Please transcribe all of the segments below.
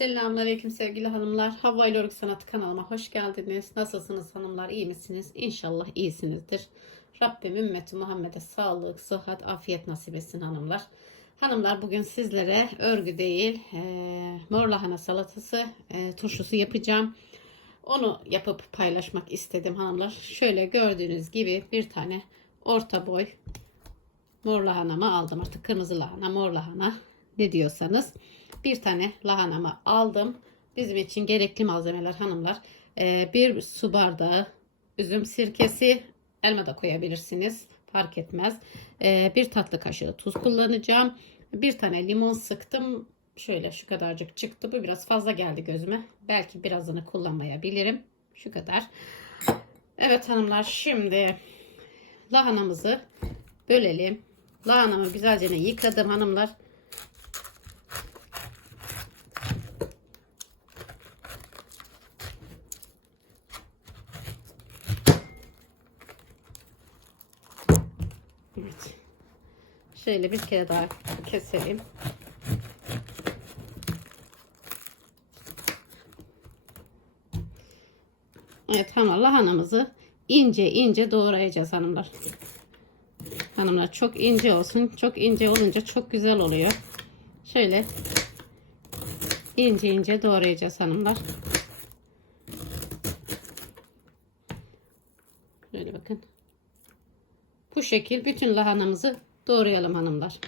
Selamünaleyküm sevgili hanımlar. Havva ile Örgü Sanatı kanalıma hoş geldiniz. Nasılsınız hanımlar? İyi misiniz? İnşallah iyisinizdir. Rabbim ümmeti Muhammed'e sağlık, sıhhat, afiyet nasip etsin hanımlar. Hanımlar bugün sizlere örgü değil, e, mor lahana salatası, e, turşusu yapacağım. Onu yapıp paylaşmak istedim hanımlar. Şöyle gördüğünüz gibi bir tane orta boy mor lahanamı aldım. Artık kırmızı lahana, mor lahana ne diyorsanız. Bir tane lahanamı aldım. Bizim için gerekli malzemeler hanımlar. Ee, bir su bardağı üzüm sirkesi, elma da koyabilirsiniz. Fark etmez. Ee, bir tatlı kaşığı tuz kullanacağım. Bir tane limon sıktım. Şöyle şu kadarcık çıktı. Bu biraz fazla geldi gözüme. Belki birazını kullanmayabilirim. Şu kadar. Evet hanımlar şimdi lahanamızı bölelim. Lahanamı güzelce yıkadım hanımlar. Evet. Şöyle bir kere daha keselim. Evet hanımlar lahanamızı ince ince doğrayacağız hanımlar. Hanımlar çok ince olsun. Çok ince olunca çok güzel oluyor. Şöyle ince ince doğrayacağız hanımlar. Şöyle bakın. Bu şekil bütün lahanamızı doğrayalım hanımlar.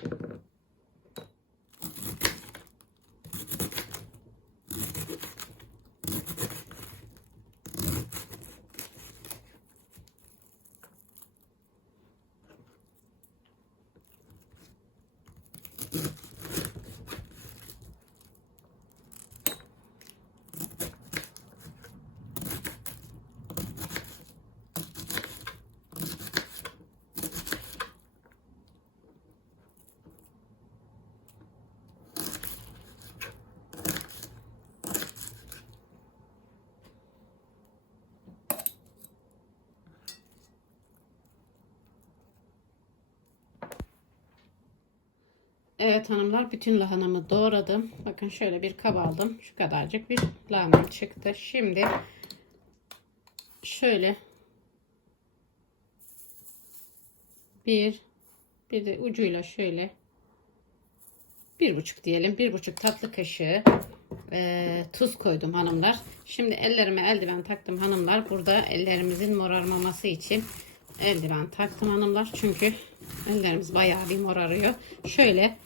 Evet hanımlar bütün lahanamı doğradım. Bakın şöyle bir kaba aldım. Şu kadarcık bir lahanam çıktı. Şimdi şöyle bir bir de ucuyla şöyle bir buçuk diyelim bir buçuk tatlı kaşığı e, tuz koydum hanımlar. Şimdi ellerime eldiven taktım hanımlar. Burada ellerimizin morarmaması için eldiven taktım hanımlar. Çünkü ellerimiz bayağı bir morarıyor. Şöyle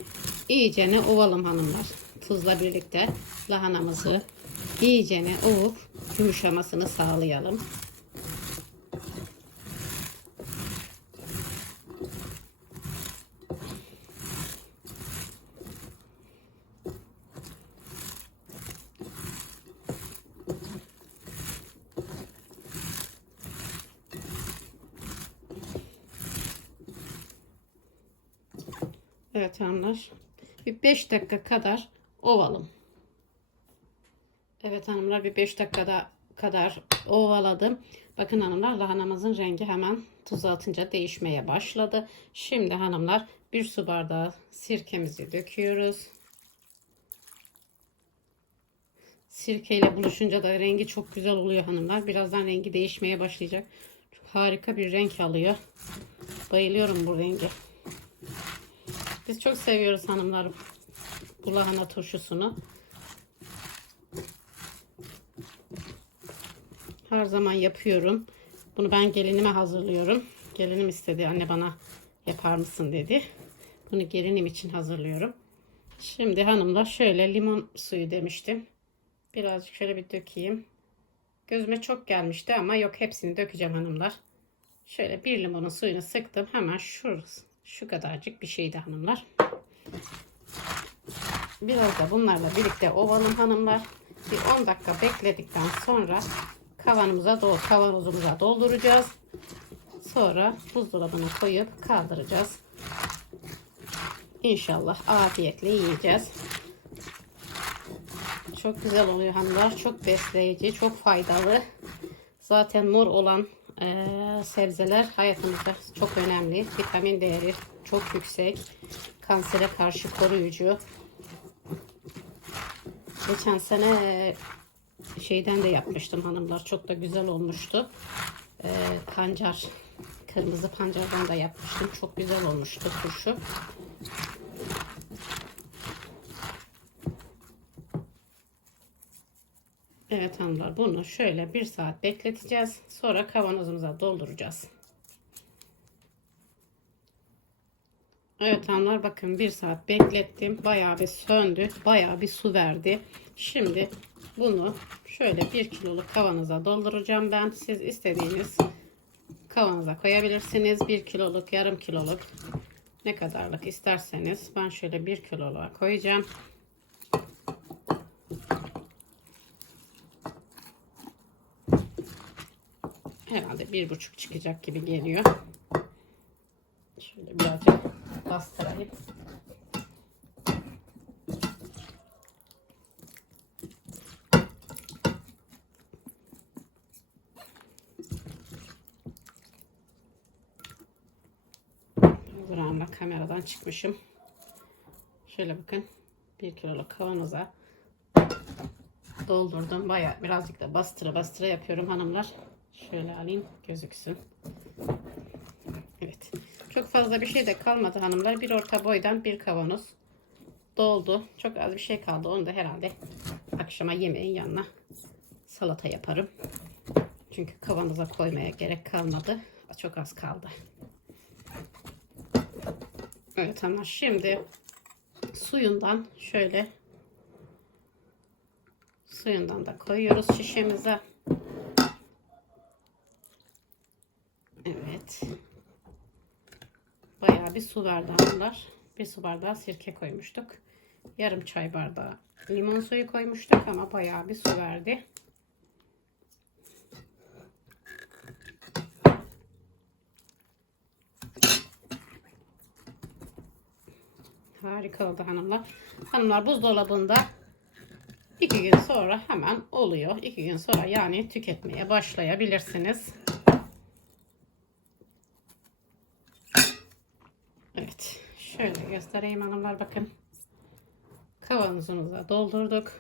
iyicene ovalım hanımlar. Tuzla birlikte lahanamızı iyicene ovup yumuşamasını sağlayalım. Evet hanımlar. Bir 5 dakika kadar ovalım. Evet hanımlar bir 5 dakikada kadar ovaladım. Bakın hanımlar lahanamızın rengi hemen tuz atınca değişmeye başladı. Şimdi hanımlar bir su bardağı sirkemizi döküyoruz. Sirkeyle buluşunca da rengi çok güzel oluyor hanımlar. Birazdan rengi değişmeye başlayacak. Çok harika bir renk alıyor. Bayılıyorum bu rengi. Biz çok seviyoruz hanımlarım bu lahana turşusunu. Her zaman yapıyorum. Bunu ben gelinime hazırlıyorum. Gelinim istedi anne bana yapar mısın dedi. Bunu gelinim için hazırlıyorum. Şimdi hanımlar şöyle limon suyu demiştim. Birazcık şöyle bir dökeyim. Gözüme çok gelmişti ama yok hepsini dökeceğim hanımlar. Şöyle bir limonun suyunu sıktım. Hemen şurası şu kadarcık bir şeydi hanımlar. Biraz da bunlarla birlikte ovalım hanımlar. Bir 10 dakika bekledikten sonra kavanımıza dol kavanozumuza dolduracağız. Sonra buzdolabına koyup kaldıracağız. İnşallah afiyetle yiyeceğiz. Çok güzel oluyor hanımlar. Çok besleyici, çok faydalı. Zaten mor olan e, sebzeler hayatımızda çok önemli. Vitamin değeri çok yüksek. Kansere karşı koruyucu. Geçen sene şeyden de yapmıştım hanımlar. Çok da güzel olmuştu. E, pancar, kırmızı pancardan da yapmıştım. Çok güzel olmuştu turşu. Evet hanımlar bunu şöyle bir saat bekleteceğiz. Sonra kavanozumuza dolduracağız. Evet hanımlar bakın bir saat beklettim. Bayağı bir söndü. Bayağı bir su verdi. Şimdi bunu şöyle bir kiloluk kavanoza dolduracağım ben. Siz istediğiniz kavanoza koyabilirsiniz. Bir kiloluk, yarım kiloluk ne kadarlık isterseniz ben şöyle bir kiloluğa koyacağım. Herhalde bir buçuk çıkacak gibi geliyor. Şöyle birazcık bastırayım. Buramla kameradan çıkmışım. Şöyle bakın. Bir kiloluk kavanoza doldurdum. Baya birazcık da bastıra bastıra yapıyorum hanımlar. Şöyle alayım gözüksün. Evet. Çok fazla bir şey de kalmadı hanımlar. Bir orta boydan bir kavanoz doldu. Çok az bir şey kaldı. Onu da herhalde akşama yemeğin yanına salata yaparım. Çünkü kavanoza koymaya gerek kalmadı. Çok az kaldı. Evet ama şimdi suyundan şöyle suyundan da koyuyoruz şişemize. Evet. Bayağı bir su verdi hanımlar. Bir su bardağı sirke koymuştuk. Yarım çay bardağı limon suyu koymuştuk ama bayağı bir su verdi. Harika oldu hanımlar. Hanımlar buzdolabında iki gün sonra hemen oluyor. İki gün sonra yani tüketmeye başlayabilirsiniz. Evet. Şöyle göstereyim hanımlar bakın. Kavanozumuza doldurduk.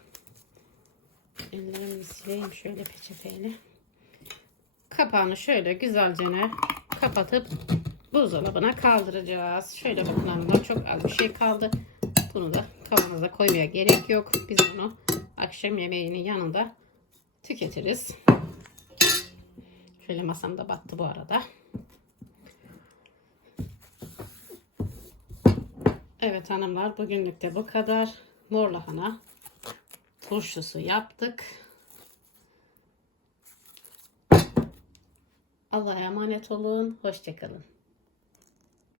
Ellerimi sileyim şöyle peçeteyle. Kapağını şöyle güzelce kapatıp buzdolabına kaldıracağız. Şöyle bakın hanımlar çok az bir şey kaldı. Bunu da kavanoza koymaya gerek yok. Biz bunu akşam yemeğinin yanında tüketiriz. Şöyle masamda battı bu arada. Evet hanımlar bugünlük de bu kadar. Mor lahana turşusu yaptık. Allah'a emanet olun. Hoşçakalın.